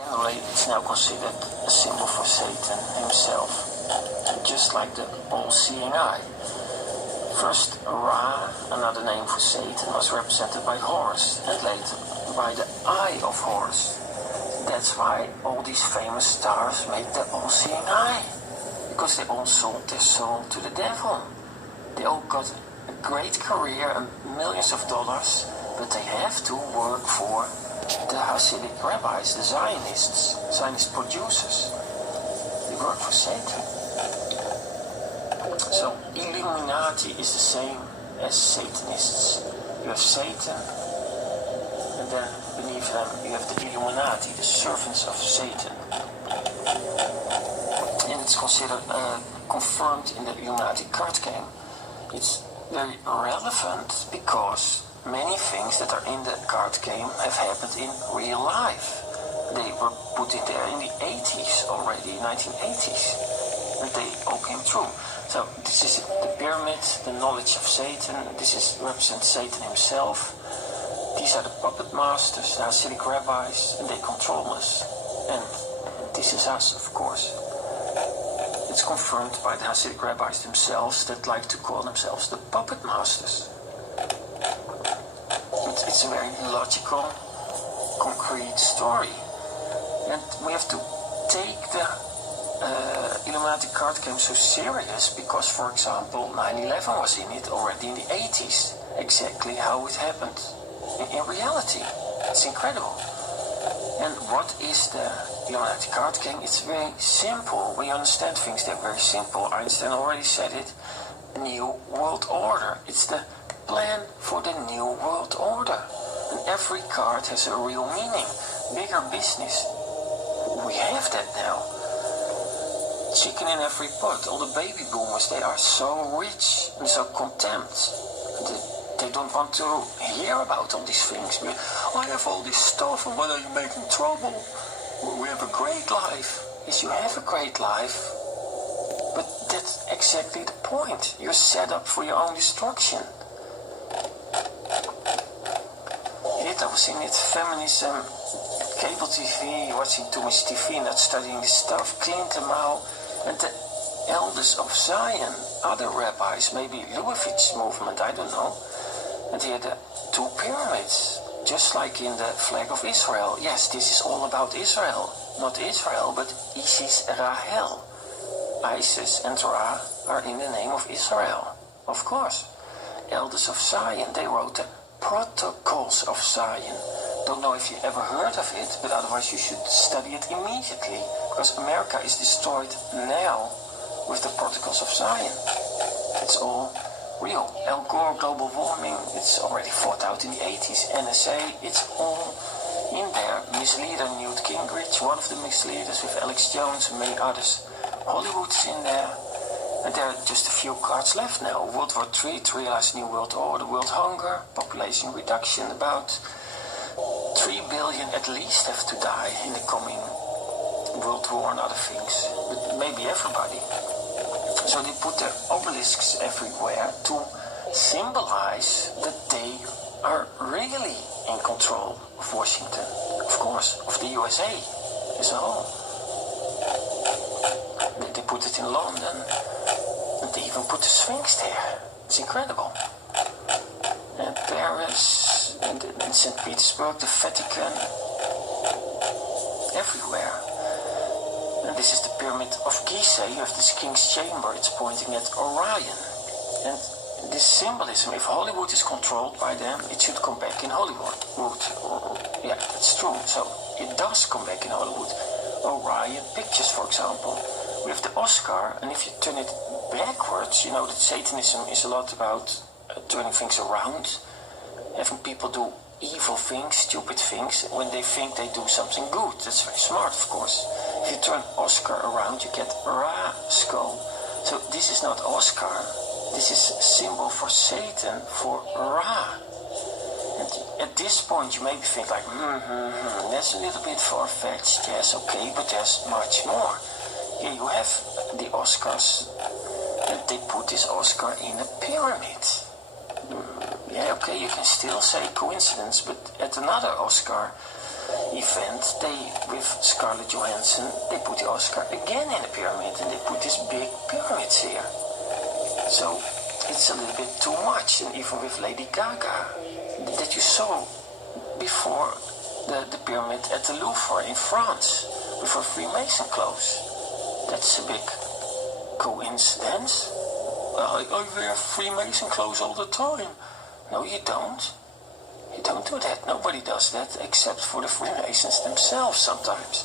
Generally, it's now considered a symbol for Satan himself, just like the all-seeing eye. First, Ra, another name for Satan, was represented by Horus, and later by the eye of Horus. That's why all these famous stars make the all-seeing eye, because they all sold their soul to the devil. They all got a great career and millions of dollars, but they have to work for the Hasidic rabbis, the Zionists, Zionist producers. They work for Satan. So Illuminati is the same as Satanists. You have Satan, and then beneath them you have the Illuminati, the servants of Satan. And it's considered confirmed in the Illuminati card game. It's very relevant because many things that are in the card game have happened in real life. They were put in there in the 80s already, 1980s, and they all came true. So this is the pyramid, the knowledge of Satan. This represents Satan himself. These are the puppet masters, the Hasidic rabbis, and they control us. And this is us, of course. It's confirmed by the Hasidic rabbis themselves that like to call themselves the puppet masters. It's a very logical, concrete story. And we have to take the Illuminati card game so serious because, for example, 9/11 was in it already in the 80s. Exactly how it happened in reality. It's incredible. And what is the Illuminati card game? It's very simple. We understand things, they're very simple. Einstein already said it. New World Order. It's the plan for the New World Order. And every card has a real meaning. Bigger business. We have that now. Chicken in every pot. All the baby boomers, they are so rich and so content. They don't want to hear about all these things. I have all this stuff, and what are you making trouble? We have a great life. Yes, you have a great life. But that's exactly the point. You're set up for your own destruction. I was in it, feminism, cable TV, watching too much TV, not studying this stuff, cleaned them out. And the elders of Zion, other rabbis, maybe Lubavitch movement, I don't know. And he had the two pyramids, just like in the flag of Israel. Yes, this is all about Israel. Not Israel, but Isis Rahel. Isis and Ra are in the name of Israel, of course. Elders of Zion, they wrote the Protocols of Zion. Don't know if you ever heard of it, but otherwise you should study it immediately, because America is destroyed now with the Protocols of Zion. It's all real. Al Gore, global warming, it's already fought out in the 80s. NSA, it's all in there. Misleader Newt Gingrich, one of the misleaders with Alex Jones and many others. Hollywood's in there. And there are just a few cards left now. World War III, to realize New World Order, world hunger, population reduction, about 3 billion at least have to die in the coming World War and other things. But maybe everybody. So they put their obelisks everywhere to symbolize that they are really in control of Washington. Of course, of the USA as a whole. They put it in London. And they even put the Sphinx there. It's incredible. And Paris, and St. Petersburg, the Vatican, everywhere. And this is the Pyramid of Giza. You have this King's Chamber, it's pointing at Orion. And this symbolism, if Hollywood is controlled by them, it should come back in Hollywood. Yeah, that's true. So it does come back in Hollywood. Orion Pictures, for example. We have the Oscar, and if you turn it backwards, you know that Satanism is a lot about turning things around, having people do evil things, stupid things, when they think they do something good. That's very smart, of course. If you turn Oscar around, you get Ra skull. So this is not Oscar. This is a symbol for Satan, for Ra. And at this point, you maybe think like, that's a little bit far-fetched. Yes, okay, but there's much more. Here you have the Oscars, and they put this Oscar in a pyramid. Yeah, okay, you can still say coincidence, but at another Oscar, event, with Scarlett Johansson, they put the Oscar again in the pyramid, and they put these big pyramids here. So it's a little bit too much, and even with Lady Gaga, that you saw before the pyramid at the Louvre in France, with her Freemason clothes. That's a big coincidence. I wear Freemason clothes all the time. No, you don't. You don't do that. Nobody does that except for the Freemasons themselves sometimes.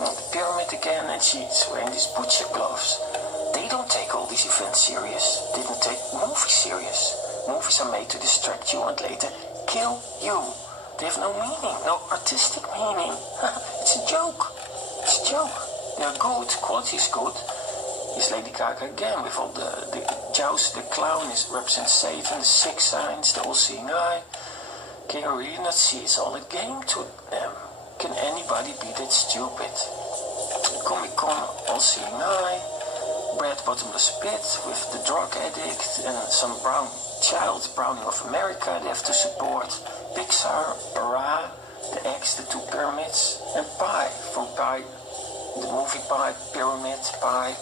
And the pyramid again, and she's wearing these butcher gloves. They don't take all these events serious. They don't take movies serious. Movies are made to distract you and later kill you. They have no meaning, no artistic meaning. It's a joke. It's a joke. They're good, quality is good. Is Lady Gaga again with all the joust, the clown represents Satan, the six signs, the all-seeing eye. Can you really not see it's all a game to them? Can anybody be that stupid? Comic-Con, all-seeing eye, Brad Bottomless Pit with the drug addict and some brown child, Browning of America, they have to support. Pixar, Ra, the X, the two pyramids, and Pi, from Pi, the movie Pi, Pyramid, Pi.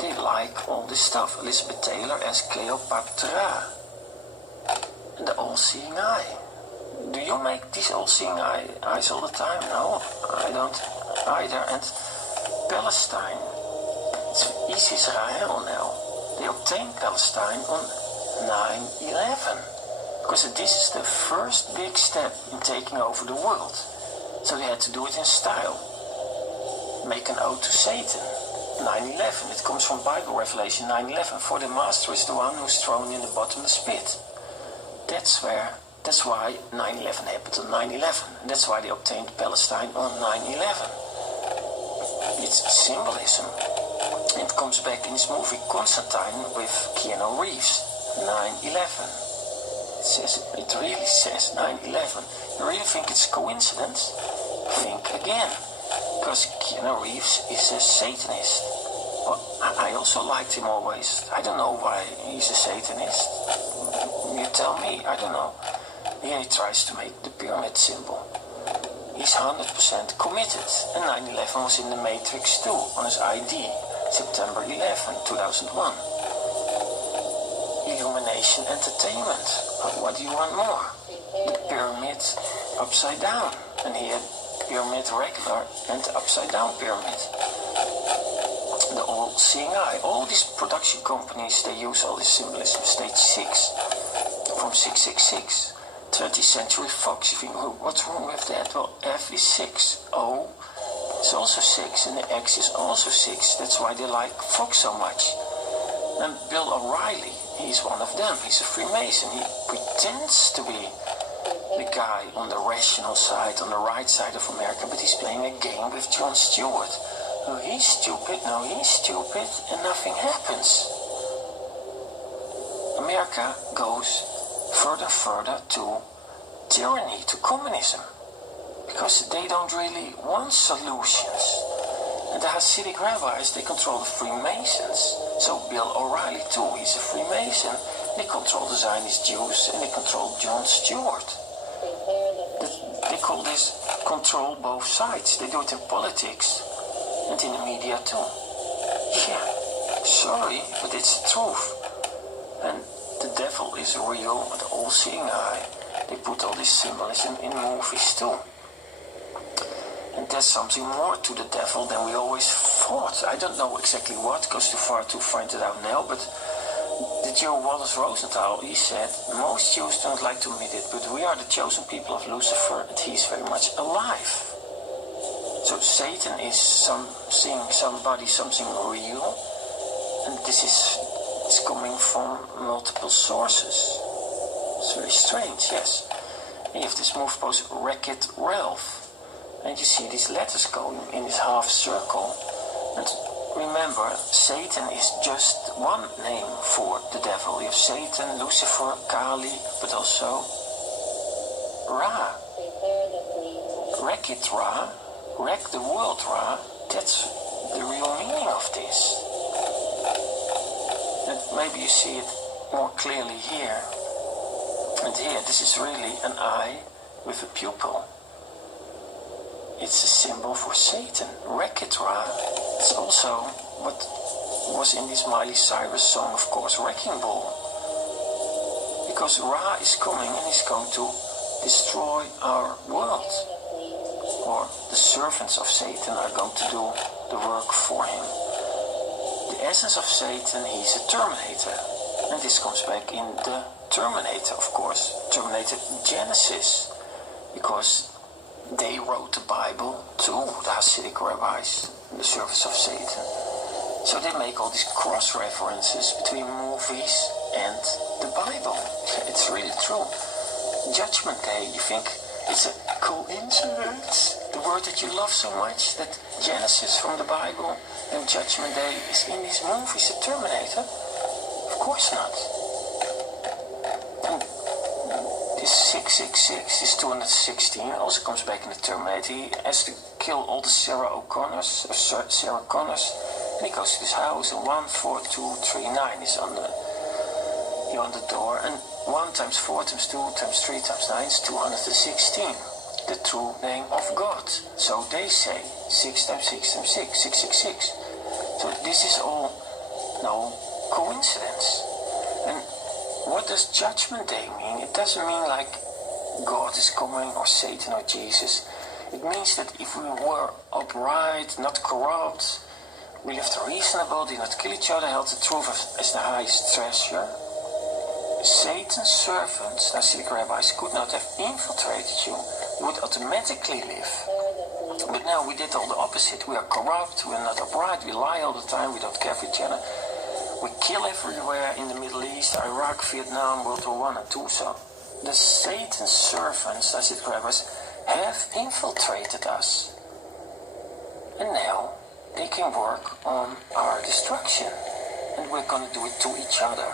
They like all this stuff. Elizabeth Taylor as Cleopatra. And the all-seeing eye. Do you make these all-seeing eyes all the time? No, I don't either. And Palestine. It's East Israel now. They obtained Palestine on 9/11. Because this is the first big step in taking over the world. So they had to do it in style. Make an ode to Satan. 9/11. It comes from Bible Revelation 9/11. For the master is the one who's thrown in the bottomless pit. That's why 9/11 happened on 9/11. And that's why they obtained Palestine on 9/11. It's symbolism. It comes back in this movie Constantine with Keanu Reeves. 9/11. It really says 9/11. You really think it's coincidence? Think again. Because Keanu Reeves is a Satanist. Well, I also liked him always. I don't know why he's a Satanist. You tell me, I don't know. Here he tries to make the pyramid symbol. He's 100% committed. And 9/11 was in the Matrix too, on his ID, September 11, 2001. Illumination Entertainment. What do you want more? The pyramid upside down. And here, pyramid regular and the upside down pyramid. The all-seeing eye. All these production companies, they use all this symbolism. Stage 6 from 666. 20th Century Fox. You think, oh, what's wrong with that? Well, F is 6. O is also 6. And the X is also 6. That's why they like Fox so much. And Bill O'Reilly, he's one of them. He's a Freemason. He pretends to be the guy on the rational side, on the right side of America, but he's playing a game with Jon Stewart. Oh, he's stupid, no, he's stupid, and nothing happens. America goes further to tyranny, to communism, because they don't really want solutions. And the Hasidic rabbis, they control the Freemasons. So Bill O'Reilly too, he's a Freemason. They control the Zionist Jews and they control Jon Stewart. They call this control both sides. They do it in politics and in the media too. Yeah, sorry, but it's the truth. And the devil is real, the all-seeing eye. They put all this symbolism in movies too. And there's something more to the devil than we always thought. I don't know exactly what, it goes too far to find it out now, but the Joe Wallace Rosenthal, he said, most Jews don't like to admit it, but we are the chosen people of Lucifer, and he's very much alive. So Satan is something real, and this is coming from multiple sources. It's very strange, yes. And you have this move post Wreck-It Ralph. And you see these letters going in this half circle. And remember, Satan is just one name for the devil. You have Satan, Lucifer, Kali, but also Ra. Wreck it, Ra. Wreck the world, Ra. That's the real meaning of this. And maybe you see it more clearly here. And here, this is really an eye with a pupil. it's a symbol for Satan. Wreck-It Ra. It's also what was in this Miley Cyrus song, of course, Wrecking Ball. Because Ra is coming and he's going to destroy our world. Or the servants of Satan are going to do the work for him. The essence of Satan, he's a Terminator. And this comes back in the Terminator, of course. Terminator Genesis. Because they wrote the Bible too, the Hasidic rabbis, the servants of Satan. So they make all these cross-references between movies and the Bible. It's really true. Judgment Day, you think it's a coincidence? The word that you love so much, that Genesis from the Bible and Judgment Day is in these movies, the Terminator? Of course not. And this 666, this 216, also comes back in the Terminator. He has to kill all the Sarah Connors, and he goes to this house, and 14239 is on the door, and 1 times 4 times 2 times 3 times 9 is 216, the true name of God. So they say 6 times 6 times 6, 666. So this is all no coincidence. And what does Judgment Day mean? It doesn't mean like God is coming or Satan or Jesus. It means that if we were upright, not corrupt, we lived reasonable, did not kill each other, held the truth as the highest treasure, Satan's servants, Hasidic rabbis, could not have infiltrated you. You would automatically live. But now we did all the opposite. We are corrupt, we are not upright, we lie all the time, we don't care for each other. We kill everywhere in the Middle East, Iraq, Vietnam, World War I and II. So the Satan's servants, Hasidic rabbis, have infiltrated us. And now they can work on our destruction. And we're going to do it to each other.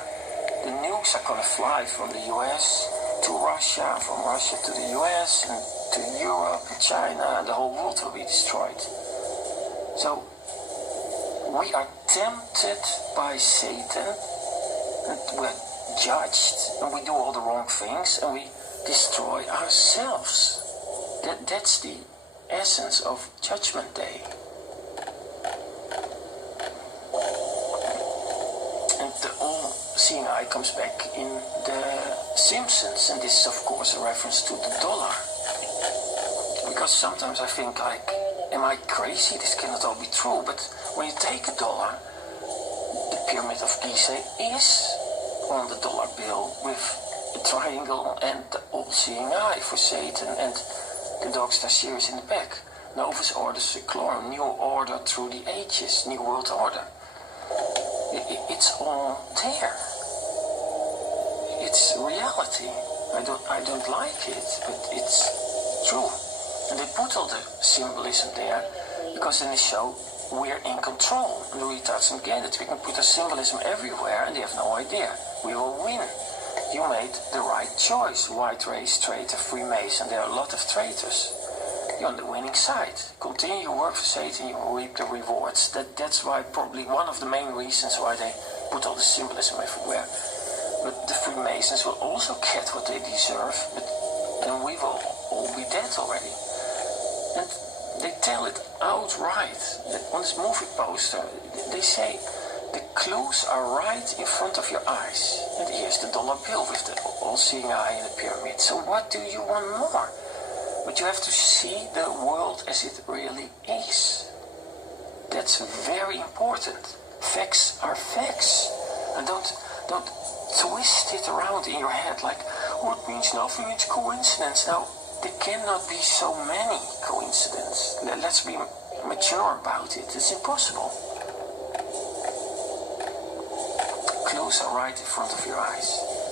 The nukes are going to fly from the US to Russia, from Russia to the US, and to Europe and China, and the whole world will be destroyed. So we are tempted by Satan, and we're judged, and we do all the wrong things, and we destroy ourselves. That's the essence of Judgment Day. And the all-seeing eye comes back in the Simpsons, and this is of course a reference to the dollar. Because sometimes I think like, am I crazy? This cannot all be true. But when you take a dollar, the Pyramid of Giza is on the dollar bill with a triangle and the all-seeing eye for Satan, and the Dog Star series in the back. Novus Ordo Seclorum, new order through the ages, new world order. It's all there. It's reality. I don't like it, but it's true. And they put all the symbolism there because then they show we're in control. And the retards don't get it. We can put the symbolism everywhere and they have no idea. We will win. You made the right choice. White race, traitor, Freemason. There are a lot of traitors. You're on the winning side. Continue your work for Satan, you will reap the rewards. That's why, probably one of the main reasons why they put all the symbolism everywhere. But the Freemasons will also get what they deserve, but then we will all be dead already. And they tell it outright. On this movie poster, they say, the clues are right in front of your eyes. And here's the dollar bill with the all-seeing eye and the pyramid. So what do you want more? But you have to see the world as it really is. That's very important. Facts are facts. And don't twist it around in your head like, oh, it means nothing, it's coincidence. Now, there cannot be so many coincidences. Let's be mature about it. It's impossible. Clues are right in front of your eyes.